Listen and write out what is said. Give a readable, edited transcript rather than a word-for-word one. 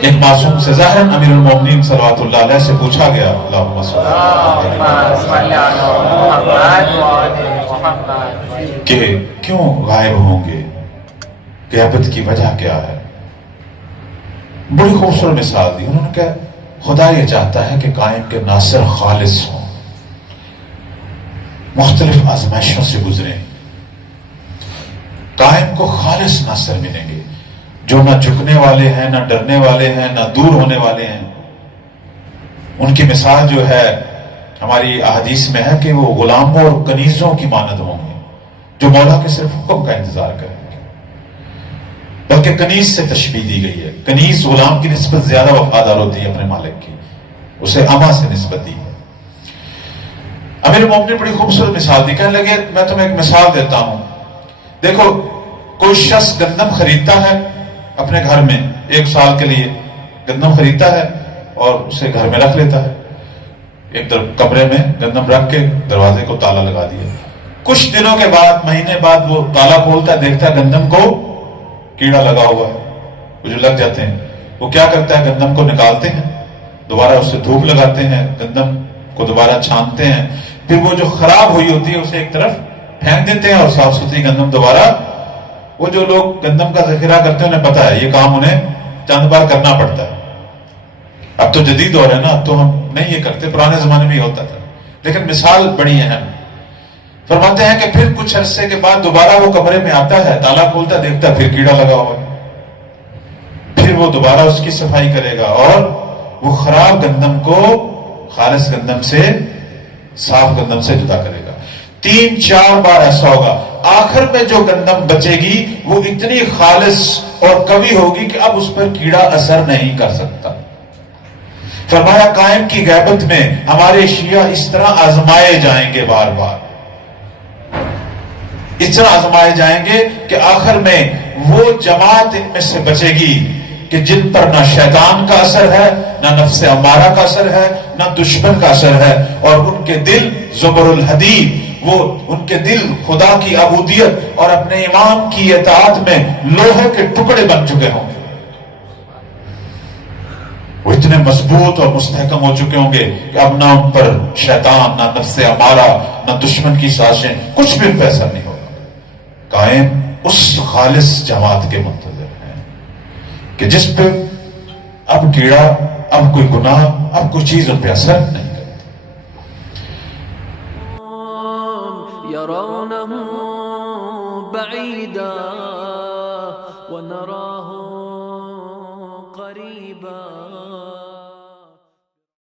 ایک معصوم سے ظاہر امیر المومنین صلوات اللہ علیہ سے پوچھا گیا اللہم صلی کہ کیوں غائب ہوں گے، غیبت کی وجہ کیا ہے؟ بڑی خوبصورت مثال دی انہوں نے کہا خدا یہ چاہتا ہے کہ قائم کے ناصر خالص ہوں، مختلف آزمائشوں سے گزریں، قائم کو خالص ناصر ملیں گے جو نہ جھکنے والے ہیں، نہ ڈرنے والے ہیں، نہ دور ہونے والے ہیں۔ ان کی مثال جو ہے ہماری احادیث میں ہے کہ وہ غلاموں اور کنیزوں کی مانند ہوں گے جو مولا کے صرف حکم کا انتظار کریں گے۔ بلکہ کنیز سے تشبیہ دی گئی ہے، کنیز غلام کی نسبت زیادہ وفادار ہوتی ہے اپنے مالک کی، اسے اما سے نسبت دی ہے۔ امیر المومنین نے بڑی خوبصورت مثال دی، کہنے لگے میں تمہیں ایک مثال دیتا ہوں، دیکھو کوئی شخص گندم خریدتا ہے اپنے گھر میں، 1 سال کے لیے گندم خریدتا ہے اور اسے گھر میں رکھ لیتا ہے، ایک کمرے میں گندم رکھ کے دروازے کو تالا لگا دیا۔ کچھ دنوں کے بعد، مہینے بعد وہ تالا کھولتا ہے، دیکھتا ہے گندم کو کیڑا لگا ہوا ہے، وہ جو لگ جاتے ہیں، وہ کیا کرتا ہے گندم کو نکالتے ہیں، دوبارہ اسے دھوپ لگاتے ہیں، گندم کو دوبارہ چھانتے ہیں، پھر وہ جو خراب ہوئی ہوتی ہے اسے ایک طرف پھینک دیتے ہیں اور صاف ستھری گندم دوبارہ۔ وہ جو لوگ گندم کا ذخیرہ کرتے ہیں انہیں پتا ہے یہ کام انہیں چند بار کرنا پڑتا ہے۔ اب تو جدید دور ہے نا، اب تو ہم نہیں یہ کرتے، پرانے زمانے میں یہ ہوتا تھا، لیکن مثال بڑی اہم۔ فرماتے ہیں کہ پھر کچھ عرصے کے بعد دوبارہ وہ کمرے میں آتا ہے، تالا کھولتا ہے، دیکھتا ہے پھر کیڑا لگا ہوا ہے، پھر وہ دوبارہ اس کی صفائی کرے گا اور وہ خراب گندم کو خالص گندم سے، صاف گندم سے جدا کرے گا۔ 3-4 بار ایسا ہوگا، آخر میں جو گندم بچے گی وہ اتنی خالص اور قوی ہوگی کہ اب اس پر کیڑا اثر نہیں کر سکتا۔ فرمایا قائم کی غیبت میں ہمارے شیعہ اس طرح آزمائے جائیں گے، بار بار اس طرح آزمائے جائیں گے کہ آخر میں وہ جماعت ان میں سے بچے گی کہ جن پر نہ شیطان کا اثر ہے، نہ نفس امارہ کا اثر ہے، نہ دشمن کا اثر ہے، اور ان کے دل زبر الحدید، وہ ان کے دل خدا کی عبودیت اور اپنے امام کی اطاعت میں لوہے کے ٹکڑے بن چکے ہوں گے، وہ اتنے مضبوط اور مستحکم ہو چکے ہوں گے کہ اب نہ ان پر شیطان، نہ نفس امارہ، نہ دشمن کی سازشیں، کچھ بھی ان پہ اثر نہیں ہوگا۔ قائم اس خالص جماعت کے منتظر ہیں کہ جس پہ اب کیڑا، اب کوئی گناہ، اب کوئی چیز ان پہ اثر نہیں کرتی۔ يرونه بعيدا ونراه قريبا